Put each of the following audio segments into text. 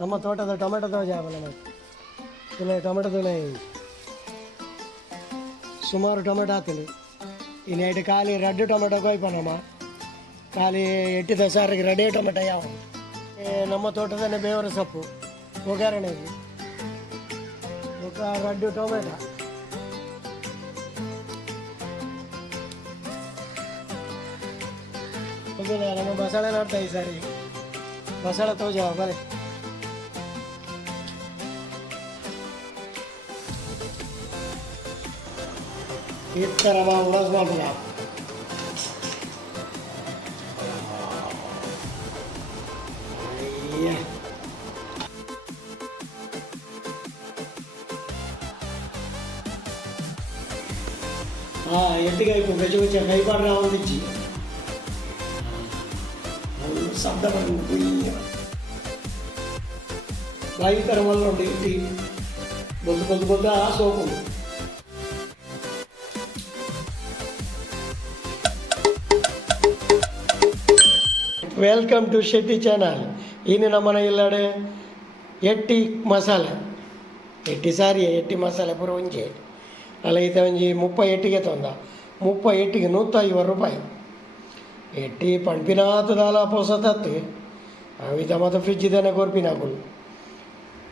ನಮ್ಮ ತೋಟದ ಟೊಮೆಟೊ ತೋಜ ಆಮೇಲೆ ಮತ್ತೆ ತುಲೆ ಟೊಮೆಟೊ ತುಲೆ ಸುಮಾರು ಟೊಮೆಟೊ ಹಾಕ್ತೀನಿ ಇನ್ನು ಎರಡು ಖಾಲಿ ರೆಡ್ ಟೊಮೆಟೊ ಕೊಯ್ಪನಮ್ಮ ಖಾಲಿ ಎಟ್ಟಿದ ಸಾರಿಗೆ ರೆಡಿ ಟೊಮೆಟೊ ಯಾವ ನಮ್ಮ ತೋಟದಲ್ಲೇ ಬೇವರ ಸೊಪ್ಪು ಒಗ್ಗರಣೆಗೆ ఒక ರೆಡ್ ಟೊಮೆಟೊ ನಮ್ಮ ಬಸಳೆ ನೋಡ್ತಾ ಈ ಸಾರಿ ಬಸಳೆ ತೋಜ ಬರೇ इस तरह उड़स मार हाँ एट्टी बेचे बेचे कई बार रावण शब्द भयंकर वल बोलते बोलते बोलते आ सोकू ವೆಲ್ಕಮ್ ಟು ಶೆಟ್ಟಿ ಚಾನಲ್ ಇನ್ನು ನಮ್ಮನೆ ಇಲ್ಲಡೆ ಎಟ್ಟಿ ಮಸಾಲೆ ಎಟ್ಟಿ ಮಸಾಲೆ ಪೂರ ಒಂಜಿ ಅಲ್ಲ ಈತ ಒಂಜಿ 30 ಎಟ್ಟಿಗೆ ತೊಂದ 30 ಎಟ್ಟಿಗೆ 150 ರೂಪಾಯಿ ಎಟ್ಟಿ ಪಂಪಿನಾತದಾಲ ಪೊಸತತ್ತು ಅವಿದ ಮತ್ತು ಫ್ರಿಜ್ ಇದ್ದಾನೆ ಕೊರ್ಪಿನಾಕುಲು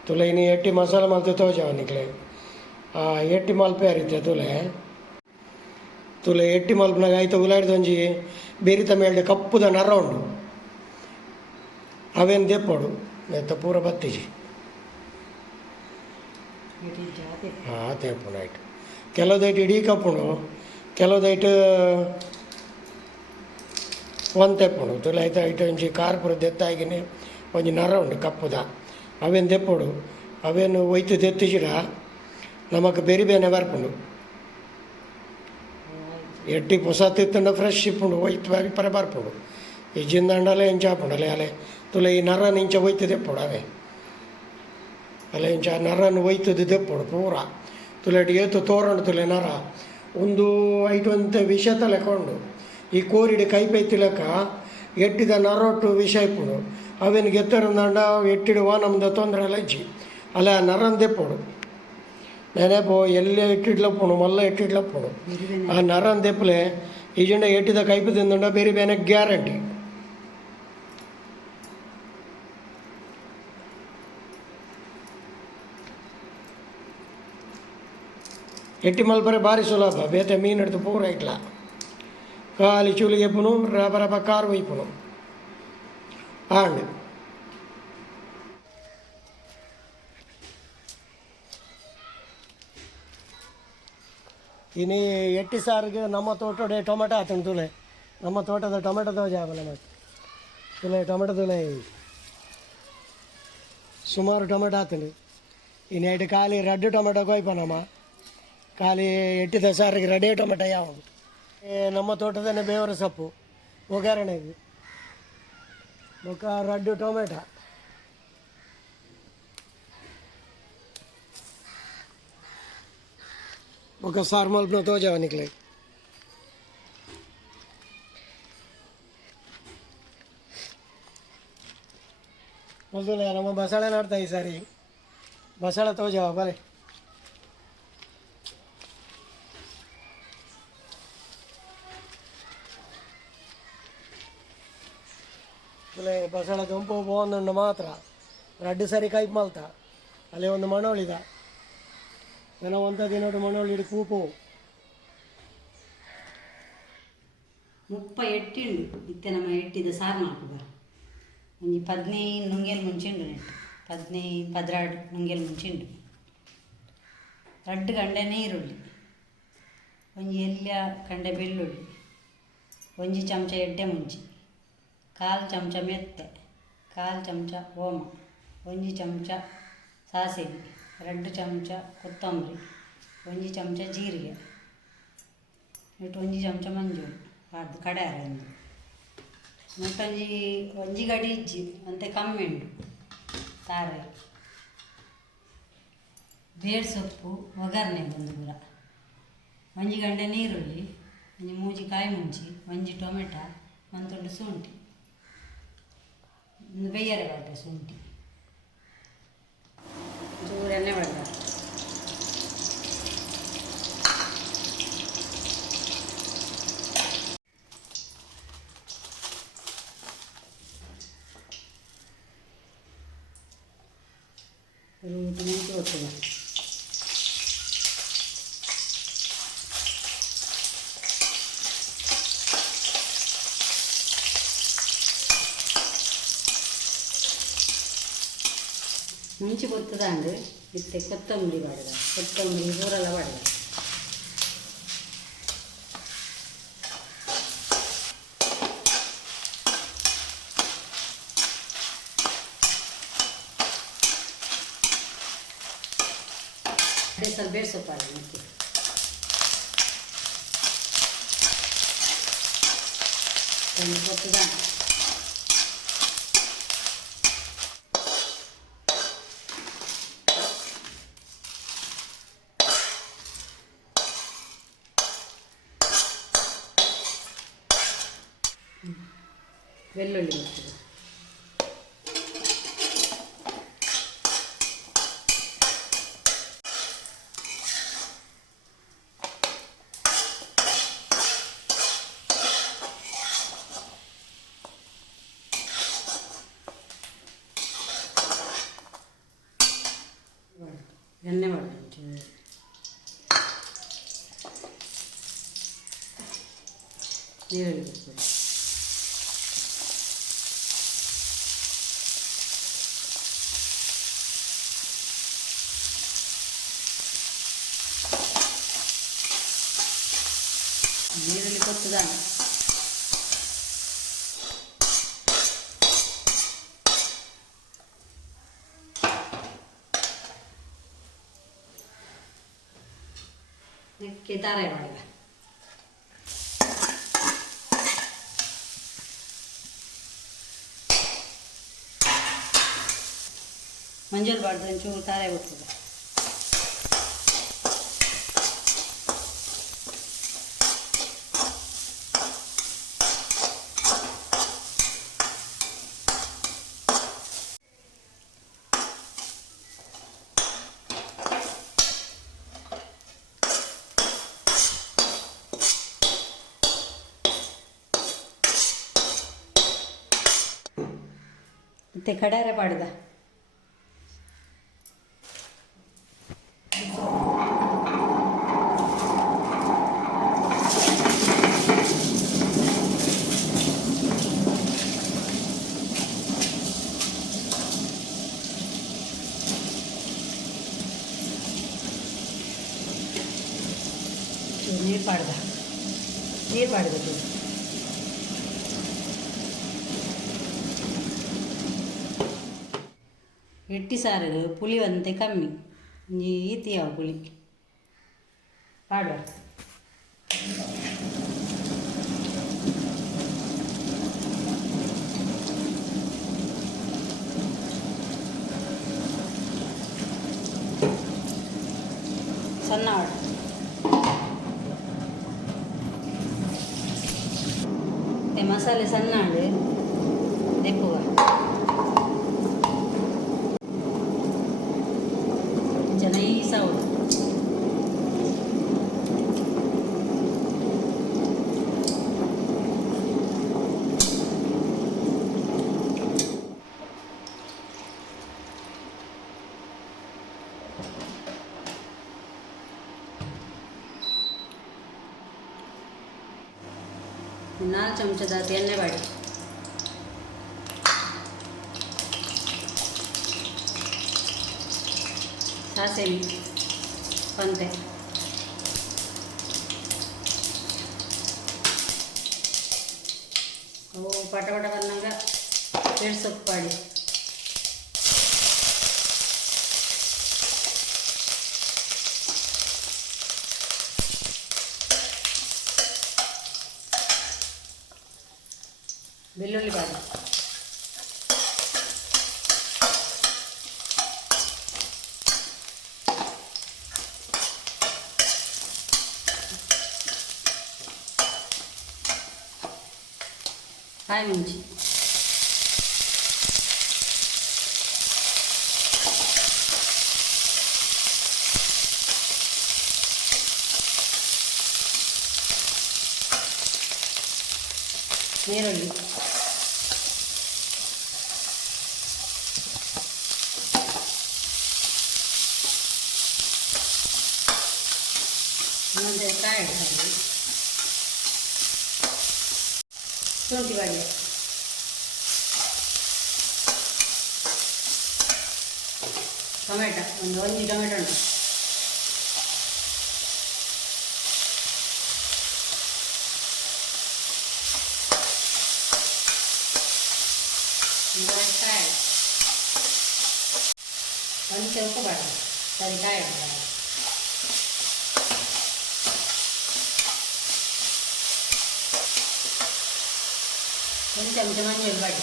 ತುಲೆ ಇನ್ನು ಎಟ್ಟಿ ಮಸಾಲೆ ಮಲ್ತು ತೋಜವ ನಿಕ್ಲೆ ಎಟ್ಟಿ ಮಲ್ಪೆ ಹರಿತೆ ತುಲೆ ಎಟ್ಟಿ ಮಲ್ಪನಾಗ ಆಯ್ತು ಉಲಾಡಿದೊಂಜಿ ಬೇರಿತ ಮೇಲೆ ಕಪ್ಪುದ ನರ ಉಂಡು ಅವೇನು ದೆಪ್ಪಡು ಎತ್ತ ಪೂರ ಬತ್ತಿಜಿ ಹಾಂ ತೆಪ್ಪುಡು ಆಯ್ತು ಕೆಲವುದೈಟ್ ಇಡೀ ಕಪ್ಪುಂಡು ಕೆಲವುದೈಟ್ ಒಂದು ತೆಪ್ಪುಂಡು ತುಲೆ ಆಯ್ತು ಐಟು ಒಂಜಿ ಕಾರ್ಪುರ ದೆತ್ತಾಗಿನೇ ಒಂಜಿ ನರ ಉಂಡು ಕಪ್ಪುದ ಅವೇನು ದೆಪ್ಪುಡು ಅವೇನು ಒಯ್ತು ದೆತ್ತಿಜಿಡ ನಮಕ್ ಬೇರೆ ಬೇನೆ ಬರ್ಪುಂಡು ಎಟ್ಟಿ ಹೊಸ ತಿತ್ತಂಡ ಫ್ರೆಶ್ ಇಪ್ಪುಂಡು ಒಯ್ತು ಬಾರಿ ಪರ ಬರ್ಪುಂಡು ಈ ಜಿಂದಂಡಲೆ ಎಂಚಾಪುಂಡಲೆ ಅಲೆ ತುಲೆ ಈ ನರನ ಇಂಚ ಒಯ್ತು ದೆಪ್ಪುಡು ಅವೇ ಅಲೆ ಇಂಚ ನರನ್ನು ಒಯ್ತದ್ದು ದೆಪ್ಪುಡು ಪೂರ ತುಲೆಟ್ ಏತು ತೋರಣು ತುಲೆ ನರ ಒಂದು ಐಟಂತೆ ವಿಷ ತಲೆಕೊಂಡು ಈ ಕೋರಿಡಿ ಕೈಪೈತಿ ಲೆಕ್ಕ ಎಟ್ಟಿದ ನರೊಟ್ಟು ವಿಷ ಇಪ್ಪುಡು ಅವೇನು ಗೆತ್ತರಂದಂಡ ಎಟ್ಟಿಡುವ ನಮ್ದು ತೊಂದರೆ ಎಲ್ಲ ಇಜ್ಜಿ ಅಲ್ಲ ಆ ನರನ್ ದೆಪ್ಪುಡು ನೆನೆಪೋ ಎಲ್ಲೇ ಇಟ್ಟಿಡ್ಲಪ್ಪುಣು ಮಲ್ಲ ಇಟ್ಟಿಡ್ಲಪ್ಪುಣು ಆ ನರನ್ ದೆಪ್ಪಲೆ ಈ ಜಂಡ ಎಟ್ಟಿದ ಕೈಪು ತಿಂದಂಡ ಬೇರೆ ಬೇನೆ ಗ್ಯಾರಂಟಿ ಎಟ್ಟಿ ಮಲ್ಪರೆ ಭಾರಿ ಸುಲಭ ಬೇತೆ ಮೀನು ಹಿಡಿದು ಪೂರ ಇಟ್ಲ ಖಾಲಿ ಚೂಲಿಗೆ ಪುನು ರಬ ರಬ ಕಾರು ಒಯ್ಪುನು ಆಂಡ್ ಇನ್ನು ಎಟ್ಟಿ ಸಾರಿಗೆ ನಮ್ಮ ತೋಟದ ಟೊಮೆಟೊ ಹಾತುಂಡು ತುಲೆ ನಮ್ಮ ತೋಟದ ಟೊಮೆಟೊ ತೋಜ ಆಮೇಲೆ ಮತ್ತೆ ತುಲೆ ಟೊಮೆಟೊ ತುಲೆ ಸುಮಾರು ಟೊಮೆಟೊ ಹಾತುಂಡು ಇನ್ನು ಎರಡು ಖಾಲಿ ರೆಡ್ ಟೊಮೆಟೊ ಕೊಯ್ಪನಮ್ಮ ಖಾಲಿ ಎಟ್ಟಿದ ಸಾರಿಗೆ ರೆಡಿ ಟೊಮೆಟೊ ಯಾವುದು ನಮ್ಮ ತೋಟದಲ್ಲೇ ಬೇವರ ಸೊಪ್ಪು ಒಗ್ಗರಣೆಗೆ ఒక ರೆಡ್ ಟೊಮೆಟೊ ఒక ಸಾರು ಮಲ್ಪನ ತೋಜವ ನಿಕ್ಲೆ ಮೊದಲು ನಮ್ಮ ಬಸಳೆ ನೋಡ್ತಾ ಈ ಸಾರಿ ಬಸಳೆ ತೋಜವ ಬರೇ ಬಸಳೆ ದುಂಪು ಬಾಗುಂಡು ಮಾತ್ರ ರೆಡ್ ಸರಿ ಕೈಪ್ ಮಲ್ತ ಅಲ್ಲಿ ಒಂದು ಮಣೋಳಿದ ಏನೋ ಒಂಥ ದಿನೋಡು ಮಣೋಳಿ ಹಿಡಿ ಕೂಪು 30 ಎಟ್ಟಿಂಡು ಇತ್ತೆ ನಮ್ಮ ಎಟ್ಟಿದ ಸಾರು ಮಾಡ್ಕೊ ಬರ ಒಂಜಿ 15 ನುಂಗೇಲು ಮುಂಚಿಂಡು ನೆಟ್ಟು 16 ನುಂಗೇಲು ಮುಂಚಿಂಡು ರೆಡ್ ಗಂಡೆ ನೀರುಳ್ಳಿ ಒಂಜಿ ಎಲ್ಯ ಕಂಡೆ ಬೆಳ್ಳುಳ್ಳಿ ಒಂಜಿ ಚಮಚ ಎಡ್ಡೆ ಮುಂಚಿ 1/4 ಚಮಚ ಮೆತ್ತೆ 1/4 ಚಮಚ ಓಮ ಒಂಜಿ ಚಮಚ ಸಾಸಿವೆ 2 ಚಮಚ ಕೊತ್ತಂಬರಿ ಒಂಜಿ ಚಮಚ ಜೀರಿಗೆ ಇಟ್ಟು ಒಂಜಿ ಚಮಚ ಮಂಜೂರು ಅದು ಕಡೆ ಅರಂದು ಮತ್ತೊಂಜಿ ಒಂಜಿ ಗಡಿ ಇಜ್ಜಿ ಮತ್ತು ಕಮ್ಮಿ ಉಂಡು ಸಾರು ಬೇಳೆ ಸೊಪ್ಪು ಒಗ್ಗರಣೆ ಬಂದು ಪೂರ ಒಂಜಿ ಗಂಟೆ ನೀರುಳ್ಳಿ ಒಂಜಿ ಮೂಜಿ ಕಾಯಿ ಮುಂಚಿ ಒಂಜಿ ಟೊಮೆಟೊ ಒಂತೊಂದು ಶುಂಠಿ ಒಂದು ಬೇಯರೆ ಬಾಟೆ ಶುಂಠಿ ರೂಟ್ ಮೆಂತ್ಯ ಹೊತ್ತದ ಮುಂಚೆ ಗೊತ್ತದ ಅಂದ್ರೆ ಇತ್ತೆ ಕೊತ್ತಂಬರಿ ಬಾಡಿದ ಕೊತ್ತಂಬರಿ ಊರೆಲ್ಲ ಬಾಡಿದ ಸ್ವಲ್ಪ ಬೇಡ್ಸೊಪ್ಪ ಅದಕ್ಕೆ ಗೊತ್ತದ ಬೆಳ್ಳುಳ್ಳಿ ಬರ್ತದೆ ಎಣ್ಣೆ ಮಾಡೋದು ನೀರುಳ್ಳಿ ಬರ್ತದೆ ನೀರುಳ್ಳಿ ಕೊತ್ತದ ಇದಕ್ಕೆ ತಾರೆ ಮಾಡಿದ ಮಂಜಲ್ ಬಾಡ್ದು ಒಂಚೂರು ತಾರೆ ಬರ್ತದೆ ಮತ್ತೆ ಕಡಾರೆ ಪಾಡ್ದ ನೀರು ಪಾಡ್ದ ನೀರು ಪಾಡ್ಬೇಕು ಎಟ್ಟಿ ಸಾರು ಪುಳಿ ಒಂತೆ ಕಮ್ಮಿ ಈತಿಯವ ಪುಳಿ ಪಾಡುವ ಸಣ್ಣ ಆಡ ಮಸಾಲೆ ಸಣ್ಣ ಆಡು ದೆಪ್ಪುವ ನೈಸ್ ಹೌದು ನಾಲ್ಕು ಚಮಚದ ಎಣ್ಣೆ ಬಾಡಿ ಸಾಸಿವೆ ಪಂತೆ ಅವು ಪಟ ಪಟ ಬಂದಾಗ ಬೆಳ್ಳು ಸೊಪ್ಪು ಪಾಡಿ ಬೆಳ್ಳುಳ್ಳಿ ಬಾಡಿ ಕಾಯಿ ಮುಂಚಿ ನೀರುಳ್ಳಿ ಇನ್ನೊಂದು ಕಾಯಿ ಹಾಕಿ ಶುಂಠಿ ಬಾಡಿ ಟೊಮೆಟೊ ಒಂಜಿ ಟೊಮೆಟೊ ಉಂಟು ಕಾಯಿ ಒಂಚೆ ಉಪ್ಪು ಬಾಡ ಸರಿ ಕಾಯಿ ಒಂದು ಚಮಚ ಮಂಜೂರು ಬಾಡಿ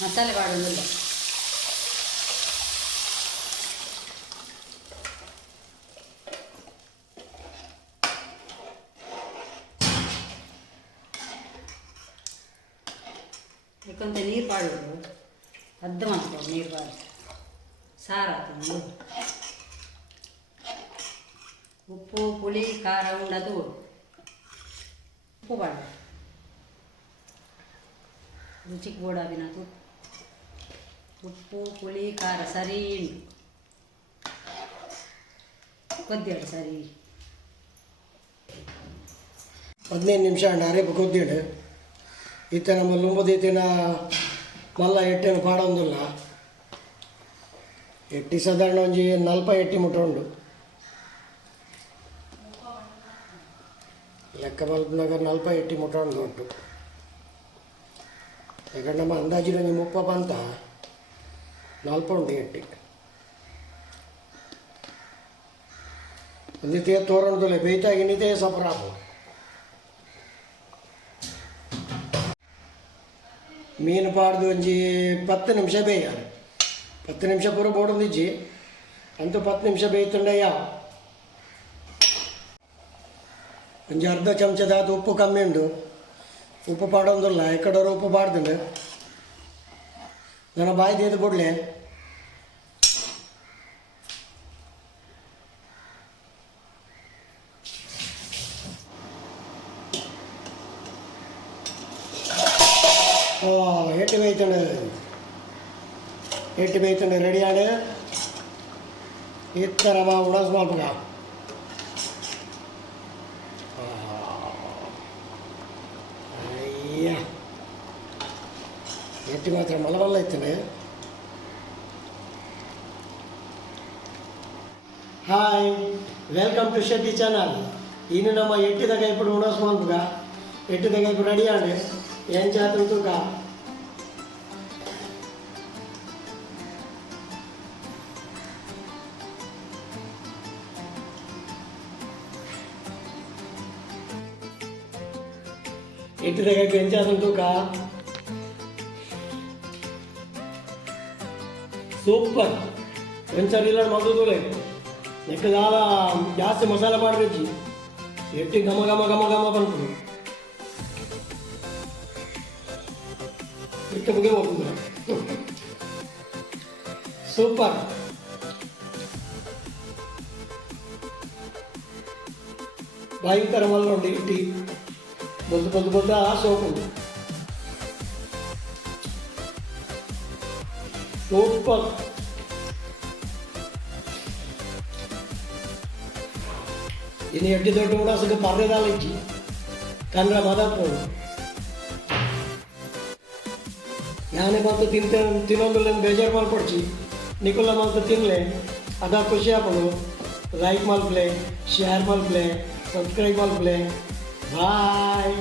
ಮಸಾಲೆ ಬಾಡೋದಿಲ್ಲ ಯಾಕಂತ ನೀರು ಪಾಡೋದು ಅರ್ಧ ಮಾಡ್ಬೋದು ನೀರು ಪಾಡು ಸಾರು ಹಾಕೊಂಡು ಉಪ್ಪು ಪುಳಿ ಖಾರ ಉಂಡದು ಉಪ್ಪು ಬಾಡ ರುಚಿಗೆ ಬೋಡಾಬಿನದು ಉಪ್ಪು ಪುಳಿ ಖಾರ ಸರಿ ಕೊದ್ದಿಡು ಸರಿ 15 ನಿಮಿಷ ಅರೆಪ ಕೊದ್ದಿಡು ಈತ ನಮ್ಮ ಲುಂಬದೀತಿನ ಮಲ್ಲ ಎಟ್ಟೆನು ಪಾಡೊಂದಿಲ್ಲ ಎಟ್ಟಿ ಸಾಧಾರಣ ಒಂಜಿ 40 ಎಟ್ಟಿ ಮುಟ್ಟ ಉಂಡು ಲೆಕ್ಕ ಮಲ್ಪನಾಗ 40 ಎಟ್ಟಿ ಮುಟ್ಟ ಉಂಡು ಉಂಟು ಯಾಕಂದ್ರೆ ನಮ್ಮ ಅಂದಾಜಿನ ನಿಮ್ಮ ಉಪ್ಪ ಬಂತ 40 ಉಂಟು ಎಟ್ಟಿ ಒಂದಿತ್ತೆ ತೋರಣದಲ್ಲೇ ಬೇಯ್ತಾಗಿನಿದೆ ಸಪರಾಪು ಮೀನು ಪಾಡ್ದು ಒಂಜಿ 10 ನಿಮಿಷ ಬೇಯಾలి 10 ನಿಮಿಷ ಪೂರ ಬೋಡೊಂದಿಜ್ಜಿ ಅಂತೂ 10 ನಿಮಿಷ ಬೇಯ್ತುಂಡಯ್ಯ ಒಂಜಿ ಅರ್ಧ ಚಮಚದ ಉಪ್ಪು ಕಮ್ಮಿ ಉಂಡು ಉಪ್ಪು ಪಾಡೊಂದಿಲ್ಲ ಎಕ್ಕಡೋರು ಉಪ್ಪು ಪಾಡ್ದುಂಡು ನನ್ನ ಬಾಯಿ ದೇದು ಬಿಡ್ಲೆ ಎಟ್ಟು ಬೇಯ್ತುಂಡು ರೆಡಿಯಾಡು ಇತ್ತರವ ಉಡಸ್ ಮಲ್ಪಗ ಅಯ್ಯ ಎಟ್ಟು ಮಾತ್ರ ಮಲಮಲ್ಲ ಇತ್ತನೆ hi welcome to Shetty channel ಇನ್ನು ನಮ್ಮ ಎಟ್ಟಿದಾಗ ఇప్పుడు ಉಡಸ್ ಮಲ್ಪಗ ಎಟ್ಟಿದಾಗ ఇప్పుడు ರೆಡಿಯಾಡು ఏం చేతం తూక ఎట్టి దగ్గరికి ఏం చేతం తూక ಸೂಪರ್ ಒಂದ್ಸರಿ ಇಲ್ಲ ಮಗದೂಲೆ ಲೆಕ್ಕದಾಲ ಜಾಸ್ತಿ ಮಸಾಲೆ ಮಾಡಬೇಕು ಎಟ್ಟಿ ಘಮ ಘಮ ಘಮ ಘಮ ಬಂತು ಇಟ್ಟಬಿಗೆ ಹೋಗ್ತದೆ ಸೂಪರ್ ಭಯಂಕರ ಮಲ್ಲೊಂಡು ಇಟ್ಟಿ ಬೊದ್ದ ಸೋಪು ಸೂಪರ್ ಇನ್ನು ಎಡ್ಡಿ ದೊಡ್ಡ ಉಡಾಸಕ್ಕೆ ಪರ್ರೆದಾಲ ಇಜ್ಜಿ ಕನ್ನಡ ಮದಪ್ಪು ನಾನೇ ಮಾತು ತಿನ್ನೊಂದು ಬೇಜಾರು ಮಾಡ್ಕೊಡ್ಚಿ ನಿಕುಲ್ಲ ಮಾತು ತಿನ್ನಲೆ ಅದ ಖುಷಿ ಹಾಕೋದು ಲೈಕ್ ಮಲ್ಪ್ಲೆ ಶೇರ್ ಮಲ್ಪ್ಲೆ ಸಬ್ಸ್ಕ್ರೈಬ್ ಮಲ್ಪ್ಲೆ ಬಾಯ್